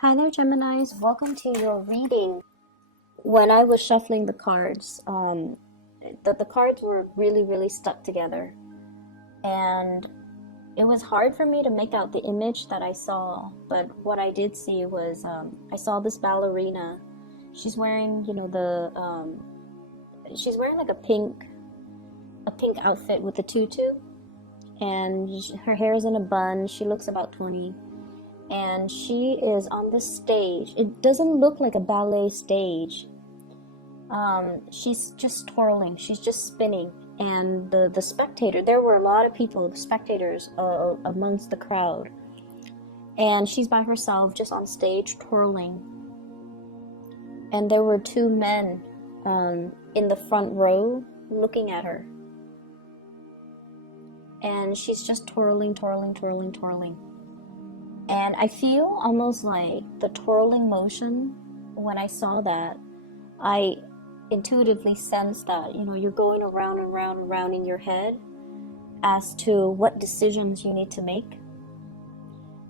Hi there, Geminis. Welcome to your reading. When I was shuffling the cards, the cards were really stuck together. And it was hard for me to make out the image that I saw. But what I did see was I saw this ballerina. She's wearing, she's wearing like a pink outfit with a tutu. And her hair is in a bun. She looks about 20. And she is on this stage. It doesn't look like a ballet stage. She's just twirling. She's just spinning. And the spectator, there were a lot of people, spectators amongst the crowd. And she's by herself, just on stage, twirling. And there were two men in the front row looking at her. And she's just twirling. And I feel almost like the twirling motion. When I saw that, I intuitively sensed that, you're going around and round in your head as to what decisions you need to make.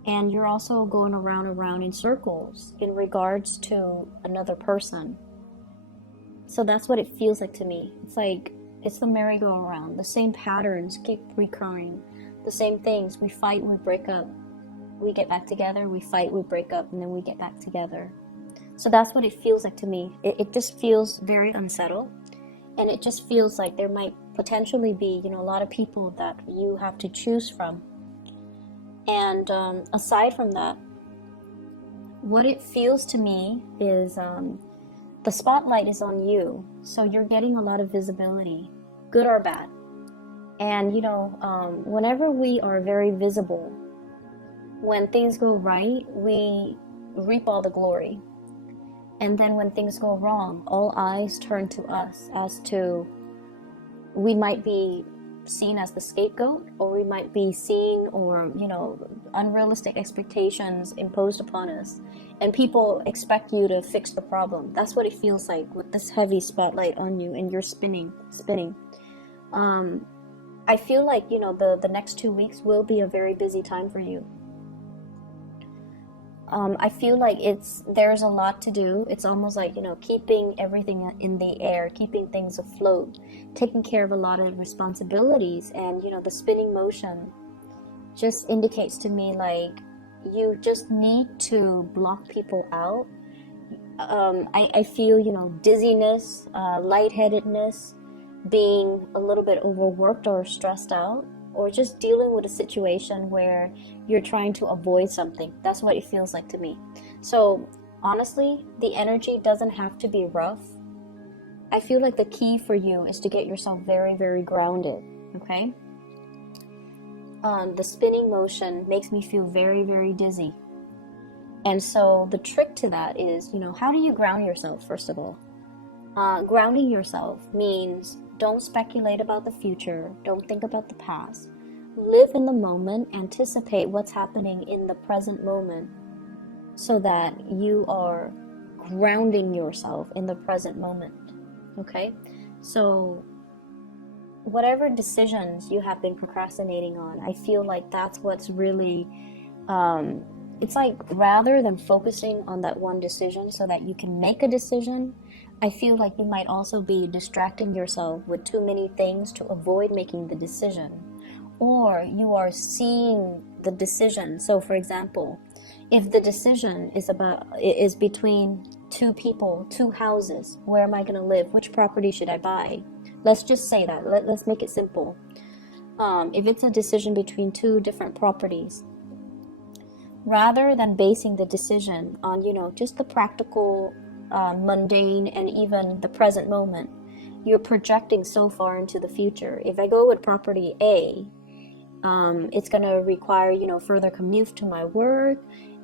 And you're also going around and round in circles in regards to another person. So that's what it feels like to me. It's like, it's the merry-go-round. The same patterns keep recurring. The same things. We fight, we break up. We get back together, we fight, we break up, and then we get back together. So that's what it feels like to me. It just feels very unsettled. And it just feels like there might potentially be, a lot of people that you have to choose from. And aside from that, what it feels to me is the spotlight is on you. So you're getting a lot of visibility, good or bad. And, whenever we are very visible, when things go right, we reap all the glory. And then when things go wrong, all eyes turn to us as to, we might be seen as the scapegoat, or we might be seen, or, unrealistic expectations imposed upon us. And people expect you to fix the problem. That's what it feels like with this heavy spotlight on you and you're spinning. I feel like, the next 2 weeks will be a very busy time for you. I feel like there's a lot to do. It's almost like, keeping everything in the air, keeping things afloat, taking care of a lot of responsibilities. And, the spinning motion just indicates to me like you just need to block people out. I feel, dizziness, lightheadedness, being a little bit overworked or stressed out, or just dealing with a situation where you're trying to avoid something. That's what it feels like to me. So honestly, the energy doesn't have to be rough. I feel like the key for you is to get yourself very grounded, okay? The spinning motion makes me feel very dizzy. And so the trick to that is, how do you ground yourself, first of all? Grounding yourself means don't speculate about the future. Don't think about the past. Live in the moment. Anticipate what's happening in the present moment so that you are grounding yourself in the present moment. Okay? So whatever decisions you have been procrastinating on, I feel like that's what's really, it's like rather than focusing on that one decision so that you can make a decision, I feel like you might also be distracting yourself with too many things to avoid making the decision. Or you are seeing the decision. So for example, if the decision is between two people, two houses, where am I going to live? Which property should I buy? Let's just say that. Let's make it simple. If it's a decision between two different properties, rather than basing the decision on, just the practical, mundane, and even the present moment, you're projecting so far into the future. If I go with property A, it's going to require, further commute to my work.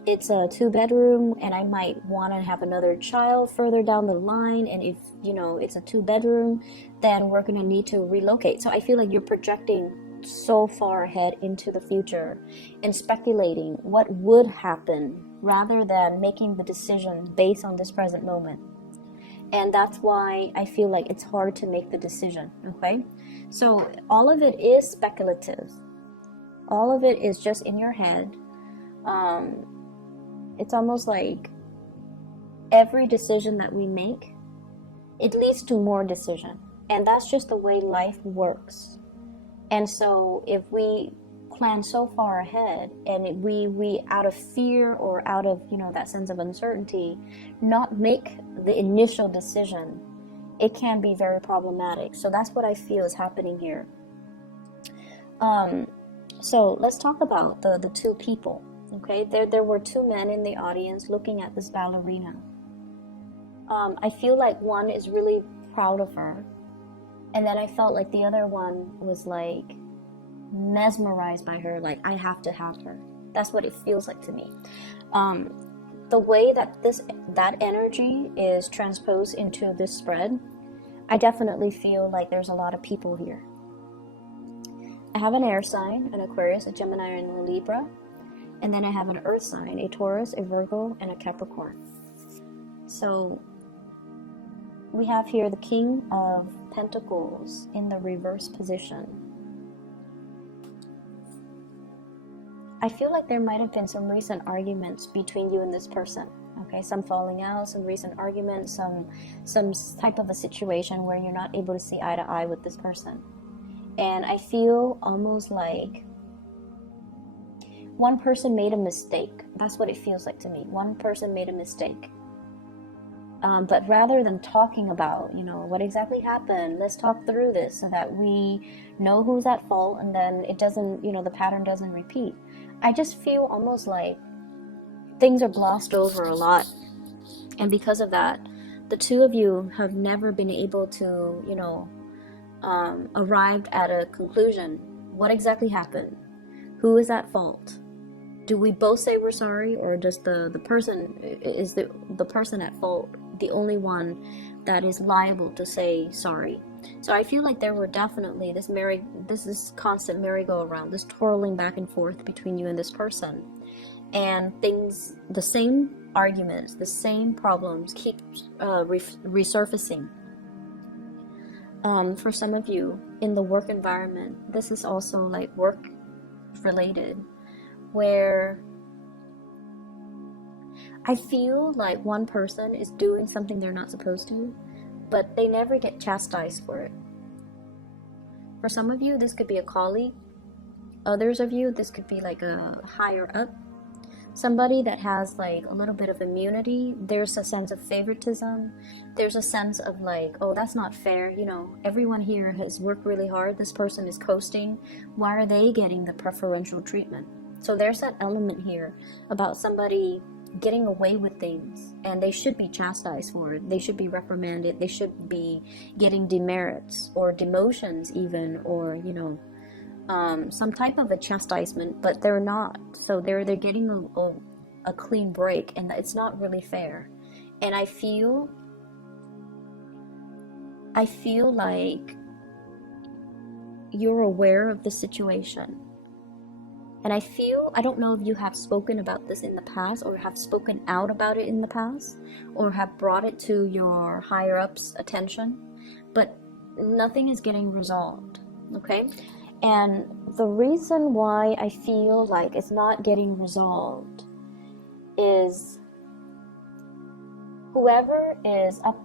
It's a 2-bedroom, and I might want to have another child further down the line. And if, it's a 2-bedroom, then we're going to need to relocate. So I feel like you're projecting so far ahead into the future and speculating what would happen rather than making the decision based on this present moment. And that's why I feel like it's hard to make the decision, okay? So all of it is speculative. All of it is just in your head. it's almost like every decision that we make, it leads to more decision. And that's just the way life works. And so if we plan so far ahead and we out of fear or out of, that sense of uncertainty, not make the initial decision, it can be very problematic. So that's what I feel is happening here. So let's talk about the two people. Okay, there were two men in the audience looking at this ballerina. I feel like one is really proud of her, and then I felt like the other one was like mesmerized by her, like I have to have her. That's what it feels like to me. The way that that energy is transposed into this spread, I definitely feel like there's a lot of people here. I have an air sign, an Aquarius, a Gemini, and a Libra. And then I have an earth sign, a Taurus, a Virgo, and a Capricorn. So we have here the King of Pentacles in the reverse position. I feel like there might have been some recent arguments between you and this person. Okay, some falling out, some recent arguments, some type of a situation where you're not able to see eye to eye with this person. And I feel almost like one person made a mistake. That's what it feels like to me. One person made a mistake. But rather than talking about, what exactly happened, let's talk through this so that we know who's at fault and then it doesn't, the pattern doesn't repeat. I just feel almost like things are glossed over a lot. And because of that, the two of you have never been able to, arrived at a conclusion. What exactly happened? Who is at fault? Do we both say we're sorry, or does the person is the person at fault the only one that is liable to say sorry? So I feel like there were definitely this constant merry-go-round, this twirling back and forth between you and this person, and the same arguments, the same problems keep resurfacing. For some of you in the work environment, this is also like work related, where I feel like one person is doing something they're not supposed to, but they never get chastised for it. For some of you, this could be a colleague. Others of you, this could be like a higher up. Somebody that has like a little bit of immunity. There's a sense of favoritism. There's a sense of like, oh, that's not fair. Everyone here has worked really hard. This person is coasting. Why are they getting the preferential treatment? So there's that element here about somebody getting away with things, and they should be chastised for it. They should be reprimanded. They should be getting demerits or demotions even, or some type of a chastisement, but they're not. So they're getting a clean break, and it's not really fair. And I feel like you're aware of the situation. And I don't know if you have spoken about this in the past, or have spoken out about it in the past, or have brought it to your higher ups' attention, but nothing is getting resolved, okay? And the reason why I feel like it's not getting resolved is whoever is up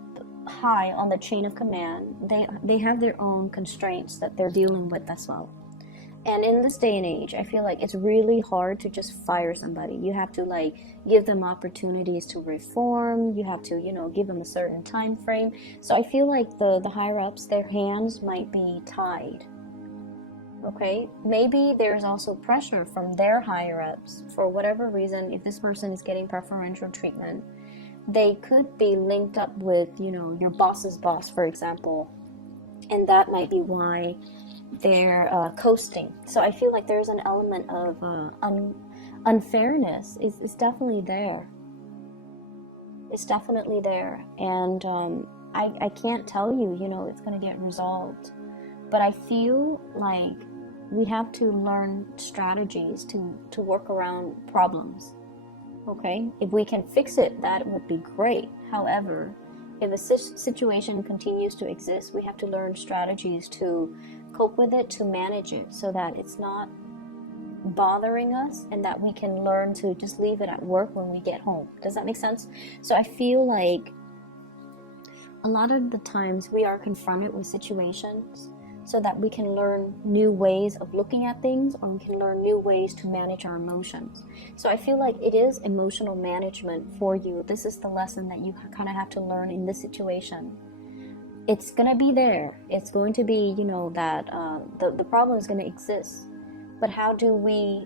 high on the chain of command, they have their own constraints that they're dealing with as well. And in this day and age, I feel like it's really hard to just fire somebody. You have to like give them opportunities to reform. You have to, give them a certain time frame. So I feel like the higher ups, their hands might be tied. Okay, maybe there's also pressure from their higher ups for whatever reason. If this person is getting preferential treatment, they could be linked up with, your boss's boss, for example. And that might be why they're coasting. So I feel like there's an element of unfairness is definitely there. It's definitely there. And I can't tell you, it's going to get resolved. But I feel like we have to learn strategies to work around problems. Okay? If we can fix it, that would be great. However, if a situation continues to exist, we have to learn strategies to cope with it, to manage it, so that it's not bothering us, and that we can learn to just leave it at work when we get home. Does that make sense? So I feel like a lot of the times we are confronted with situations so that we can learn new ways of looking at things, or we can learn new ways to manage our emotions. So I feel like it is emotional management for you. This is the lesson that you kind of have to learn in this situation. It's going to be there. It's going to be, that the problem is going to exist. But how do we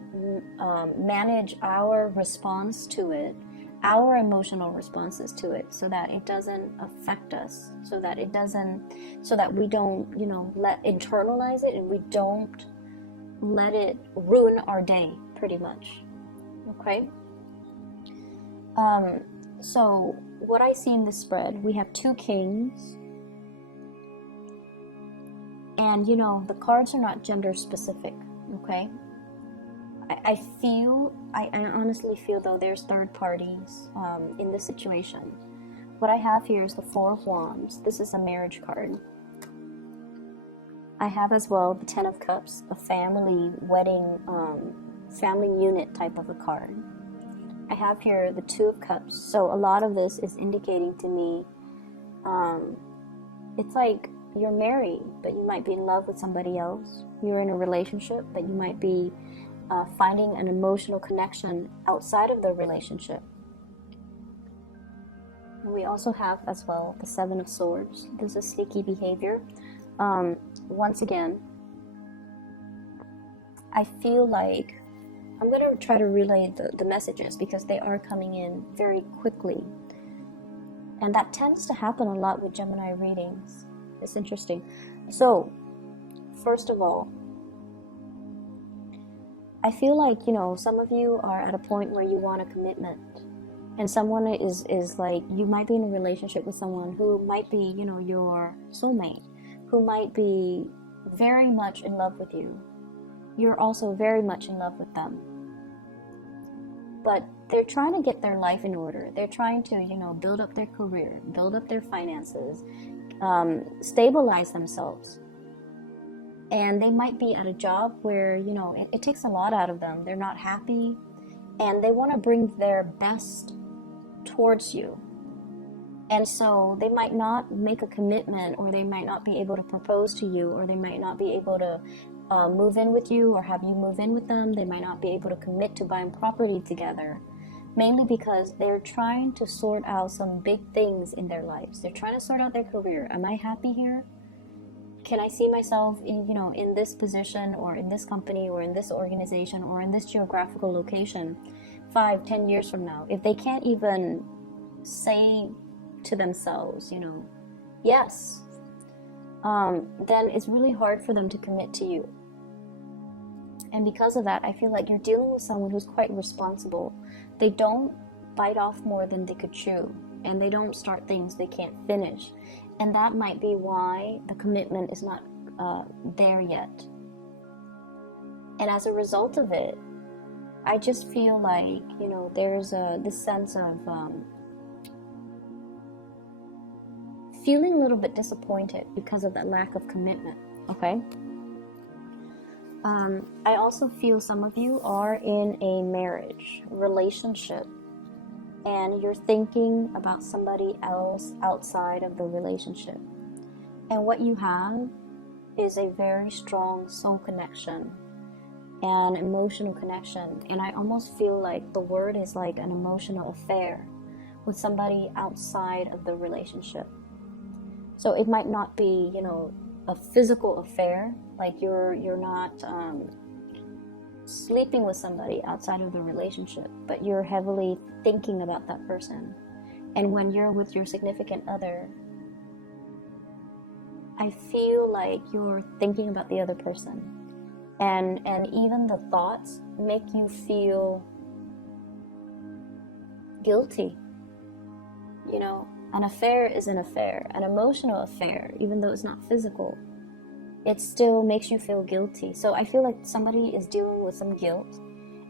manage our response to it, our emotional responses to it, so that it doesn't affect us, so that we don't, internalize it, and we don't let it ruin our day, pretty much. Okay? So what I see in this spread, we have 2 kings. And, the cards are not gender specific, okay? I honestly feel, though, there's third parties in this situation. What I have here is the 4 of Wands. This is a marriage card. I have as well the 10 of Cups, a family, wedding, family unit type of a card. I have here the 2 of Cups. So a lot of this is indicating to me, it's like, you're married, but you might be in love with somebody else. You're in a relationship, but you might be finding an emotional connection outside of the relationship. And we also have as well the 7 of Swords. This is sneaky behavior. Once again, I feel like I'm going to try to relay the messages, because they are coming in very quickly. And that tends to happen a lot with Gemini readings. It's interesting. So, first of all, I feel like, some of you are at a point where you want a commitment. And someone is like, you might be in a relationship with someone who might be, your soulmate, who might be very much in love with you. You're also very much in love with them. But they're trying to get their life in order. They're trying to, build up their career, build up their finances, stabilize themselves. And they might be at a job where, it takes a lot out of them. They're not happy, and they want to bring their best towards you. And so they might not make a commitment, or they might not be able to propose to you, or they might not be able to move in with you, or have you move in with them. They might not be able to commit to buying property together. Mainly because they're trying to sort out some big things in their lives. They're trying to sort out their career. Am I happy here? Can I see myself in this position, or in this company, or in this organization, or in this geographical location 5-10 years from now? If they can't even say to themselves, yes, then it's really hard for them to commit to you. And because of that, I feel like you're dealing with someone who's quite responsible. They don't bite off more than they could chew, and they don't start things they can't finish. And that might be why the commitment is not there yet. And as a result of it, I just feel like, there's this sense of feeling a little bit disappointed because of that lack of commitment, okay? I also feel some of you are in a marriage relationship, and you're thinking about somebody else outside of the relationship. And what you have is a very strong soul connection and emotional connection. And I almost feel like the word is like an emotional affair with somebody outside of the relationship. So it might not be, a physical affair, like you're not sleeping with somebody outside of the relationship, but you're heavily thinking about that person. And when you're with your significant other, I feel like you're thinking about the other person, and even the thoughts make you feel guilty. An affair is an affair, an emotional affair, even though it's not physical. It still makes you feel guilty. So I feel like somebody is dealing with some guilt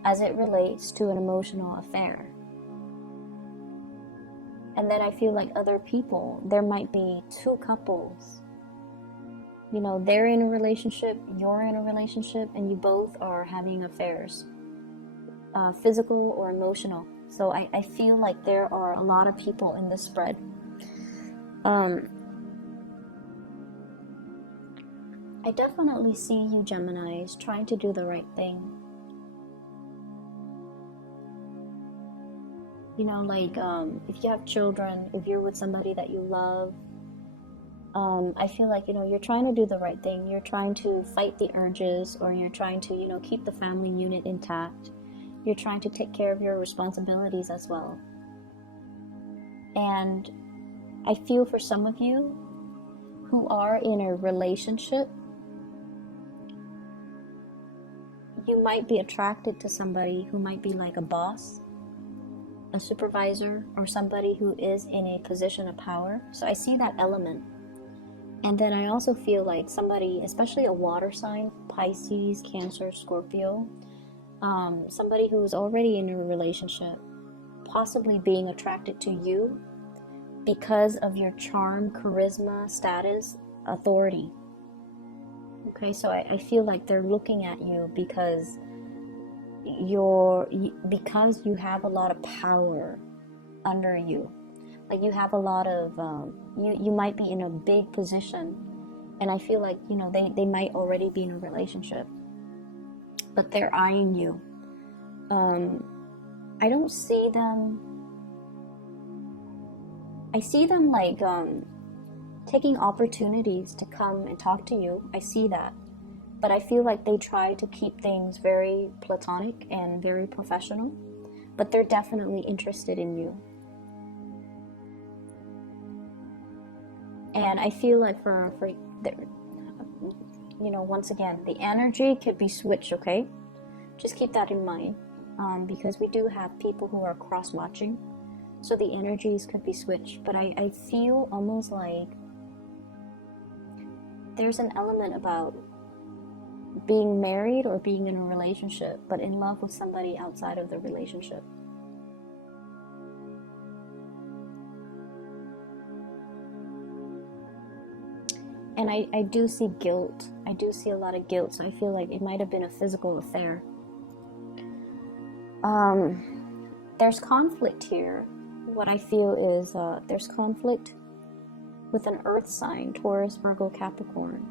as it relates to an emotional affair. And then I feel like other people, there might be 2 couples You know, they're in a relationship, you're in a relationship, and you both are having affairs, physical or emotional. So I feel like there are a lot of people in this spread. I definitely see you Geminis trying to do the right thing. You know, like if you have children, if you're with somebody that you love, I feel like, you know, you're trying to do the right thing. You're trying to fight the urges, or you're trying to, you know, keep the family unit intact. You're trying to take care of your responsibilities as well. And I feel for some of you who are in a relationship, you might be attracted to somebody who might be like a boss, a supervisor, or somebody who is in a position of power. So I see that element. And then I also feel like somebody, especially a water sign, Pisces, Cancer, Scorpio, somebody who's already in a relationship, possibly being attracted to you because of your charm, charisma, status, authority. Okay, so I feel like they're looking at you because you have a lot of power under you. Like you have a lot of you might be in a big position, and I feel like, you know, they might already be in a relationship, but they're eyeing you. I don't see them. I see them like taking opportunities to come and talk to you. I see that. But I feel like they try to keep things very platonic and very professional. But they're definitely interested in you. And I feel like for you know, once again, the energy could be switched, okay? Just keep that in mind. Because we do have people who are cross-watching. So the energies could be switched. But I feel almost like there's an element about being married or being in a relationship, but in love with somebody outside of the relationship. And I do see guilt. I do see a lot of guilt. So I feel like it might have been a physical affair. There's conflict here. What I feel is there's conflict with an earth sign, Taurus, Virgo, Capricorn.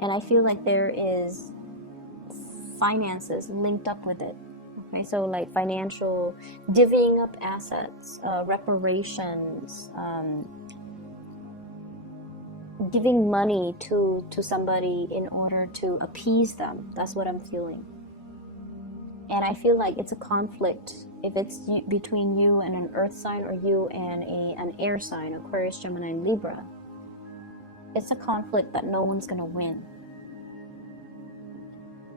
And I feel like there is finances linked up with it. Okay, so like financial, divvying up assets, reparations, giving money to somebody in order to appease them. That's what I'm feeling. And I feel like it's a conflict if it's between you and an earth sign, or you and an air sign, Aquarius, Gemini, and Libra. It's a conflict that no one's going to win.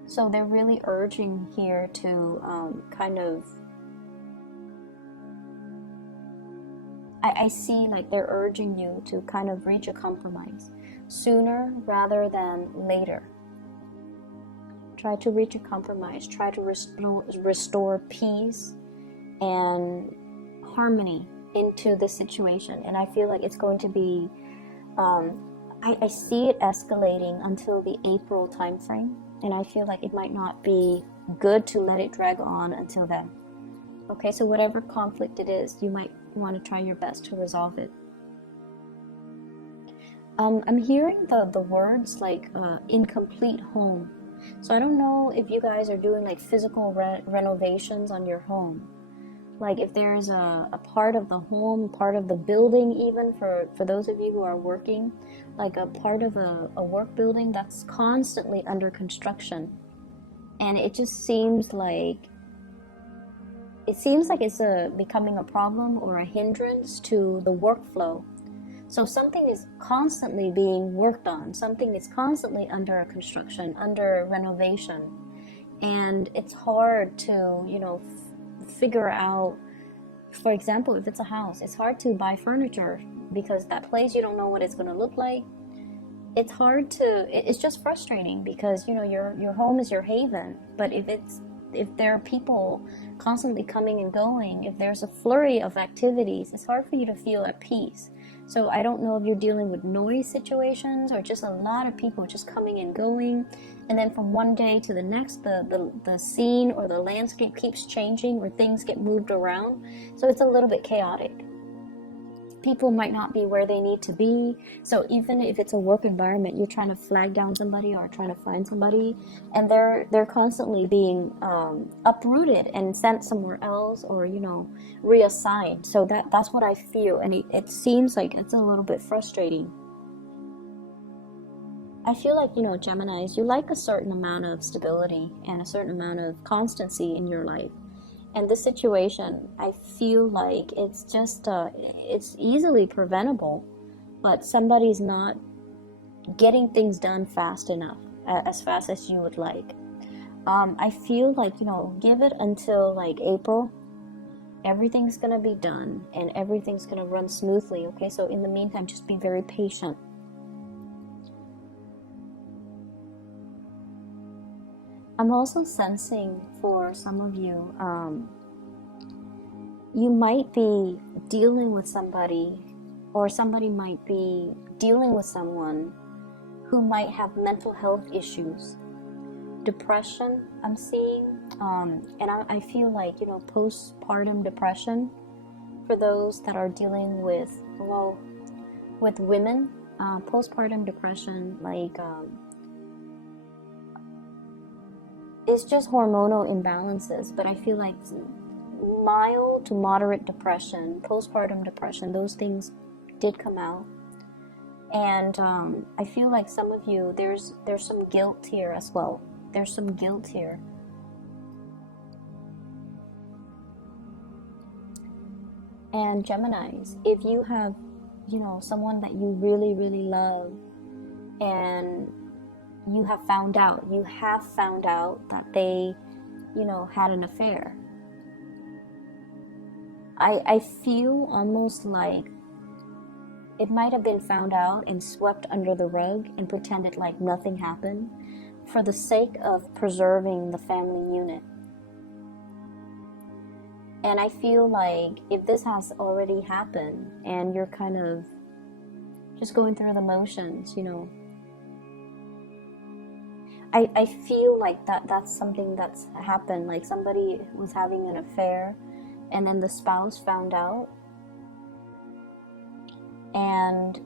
So they're really urging here to kind of, I see like they're urging you to kind of reach a compromise sooner rather than later. Try to reach a compromise. Try to restore peace and harmony into the situation. And I feel like it's going to be, I see it escalating until the April time frame. And I feel like it might not be good to let it drag on until then. Okay, so whatever conflict it is, you might want to try your best to resolve it. I'm hearing the words like incomplete home. So I don't know if you guys are doing like physical renovations on your home. Like if there's a part of the home, part of the building, even for those of you who are working, like a part of a work building that's constantly under construction. And it just seems like it's becoming a problem or a hindrance to the workflow. So something is constantly being worked on. Something is constantly under construction, under renovation. And it's hard to, you know, figure out, for example, if it's a house, it's hard to buy furniture because that place, you don't know what it's going to look like. It's hard to, it's just frustrating because, you know, your home is your haven. But if there are people constantly coming and going, if there's a flurry of activities, it's hard for you to feel at peace. So I don't know if you're dealing with noise situations or just a lot of people just coming and going. And then from one day to the next, the scene or the landscape keeps changing or things get moved around. So it's a little bit chaotic. People might not be where they need to be. So even if it's a work environment, you're trying to flag down somebody or trying to find somebody, and they're constantly being uprooted and sent somewhere else, or reassigned. So that's what I feel, and it seems like it's a little bit frustrating. I feel like, Geminis, you like a certain amount of stability and a certain amount of constancy in your life. And this situation, I feel like it's just, it's easily preventable, but somebody's not getting things done fast enough, as fast as you would like. I feel like, give it until like April, everything's going to be done and everything's going to run smoothly, okay? So in the meantime, just be very patient. I'm also sensing for some of you, you might be dealing with somebody, or somebody might be dealing with someone who might have mental health issues, depression, I'm seeing, and I feel like, postpartum depression for those that are dealing with women, postpartum depression, like, it's just hormonal imbalances, but I feel like mild to moderate depression, postpartum depression, those things did come out. And I feel like some of you, there's some guilt here as well. There's some guilt here. And Geminis, if you have, someone that you really, really love, and you have found out that they, had an affair. I feel almost like it might have been found out and swept under the rug and pretended like nothing happened for the sake of preserving the family unit. And I feel like if this has already happened and you're kind of just going through the motions, I feel like that's something that's happened, like somebody was having an affair and then the spouse found out, and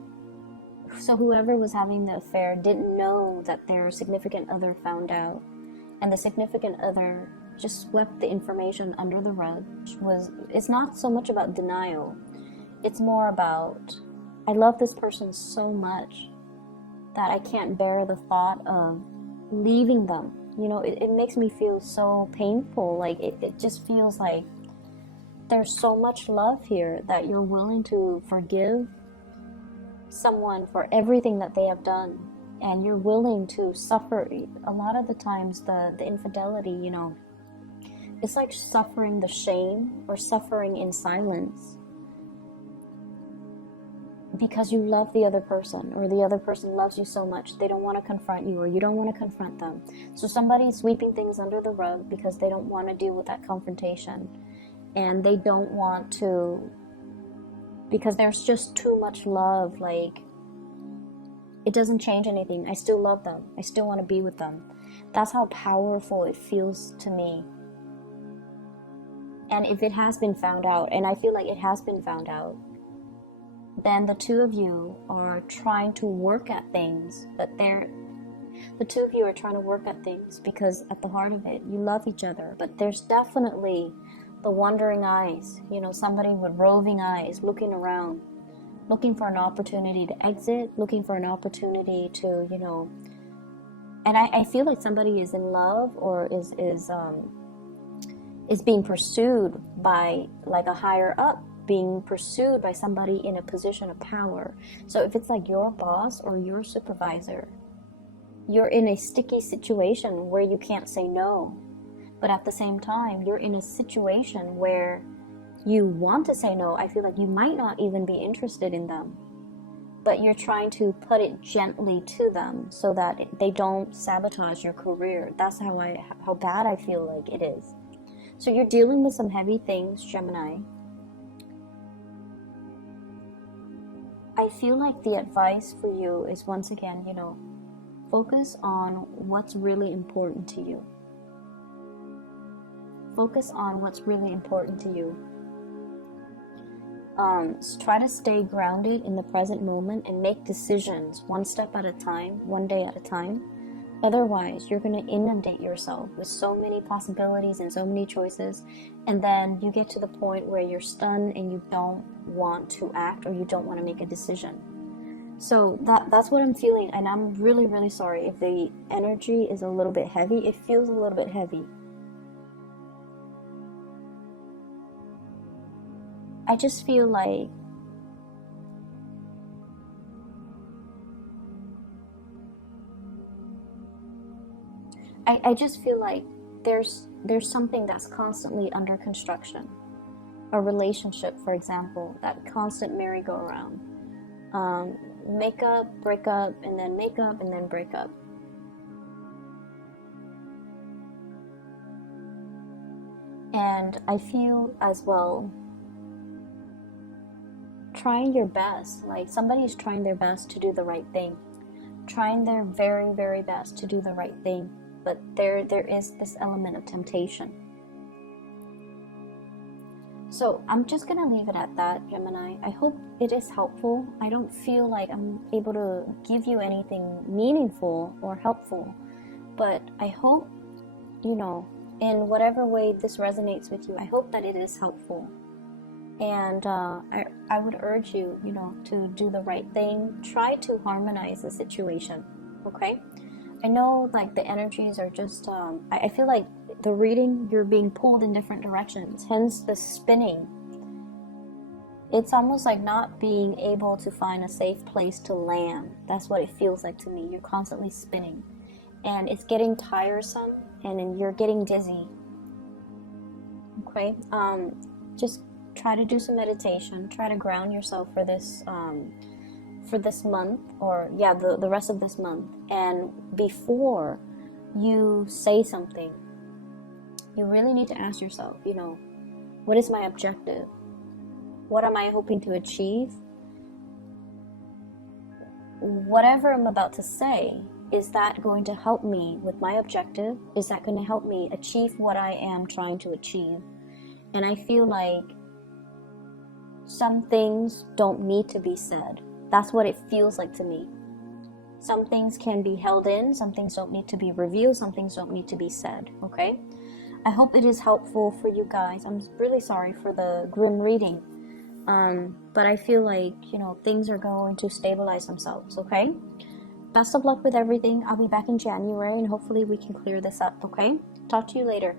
so whoever was having the affair didn't know that their significant other found out, and the significant other just swept the information under the rug. It's not so much about denial, it's more about, I love this person so much that I can't bear the thought of leaving them. It makes me feel so painful. Like it just feels like there's so much love here that you're willing to forgive someone for everything that they have done, and you're willing to suffer. A lot of the times the infidelity, it's like suffering the shame or suffering in silence because you love the other person, or the other person loves you so much they don't want to confront you, or you don't want to confront them. So somebody's sweeping things under the rug because they don't want to deal with that confrontation, and they don't want to, because there's just too much love. Like, it doesn't change anything. I still love them. I still want to be with them. That's how powerful it feels to me. And if it has been found out, and I feel like it has been found out, then the two of you are trying to work at things, but the two of you are trying to work at things because at the heart of it, you love each other. But there's definitely the wandering eyes, somebody with roving eyes, looking around, looking for an opportunity to exit, looking for an opportunity to, and I feel like somebody is in love, or is being pursued by like a higher up, being pursued by somebody in a position of power. So if it's like your boss or your supervisor, you're in a sticky situation where you can't say no, but at the same time you're in a situation where you want to say no. I feel like you might not even be interested in them, but you're trying to put it gently to them so that they don't sabotage your career. That's how bad I feel like it is. So you're dealing with some heavy things, Gemini. I feel like the advice for you is, once again, focus on what's really important to you. Focus on what's really important to you. Try to stay grounded in the present moment and make decisions one step at a time, one day at a time. Otherwise, you're going to inundate yourself with so many possibilities and so many choices, and then you get to the point where you're stunned and you don't want to act, or you don't want to make a decision. So that's what I'm feeling, and I'm really, really sorry if the energy is a little bit heavy. It feels a little bit heavy. I just feel like I just feel like there's something that's constantly under construction. A relationship, for example, that constant merry-go-round. Make up, break up, and then make up, and then break up. And I feel as well, trying your best, like somebody is trying their best to do the right thing, trying their very, very best to do the right thing, but there is this element of temptation. So I'm just gonna leave it at that, Gemini. I hope it is helpful. I don't feel like I'm able to give you anything meaningful or helpful, but I hope, in whatever way this resonates with you, I hope that it is helpful. And I would urge you, to do the right thing. Try to harmonize the situation, okay? I know, like, the energies are just, I feel like the reading, you're being pulled in different directions, hence the spinning. It's almost like not being able to find a safe place to land. That's what it feels like to me. You're constantly spinning. And it's getting tiresome, and then you're getting dizzy. Okay? Just try to do some meditation. Try to ground yourself for this month, or the rest of this month. And before you say something, you really need to ask yourself, what is my objective? What am I hoping to achieve? Whatever I'm about to say, is that going to help me with my objective? Is that going to help me achieve what I am trying to achieve? And I feel like some things don't need to be said. That's what it feels like to me. Some things can be held in, some things don't need to be revealed, some things don't need to be said, okay? I hope it is helpful for you guys. I'm really sorry for the grim reading. But I feel like, things are going to stabilize themselves, okay? Best of luck with everything. I'll be back in January, and hopefully we can clear this up, okay? Talk to you later.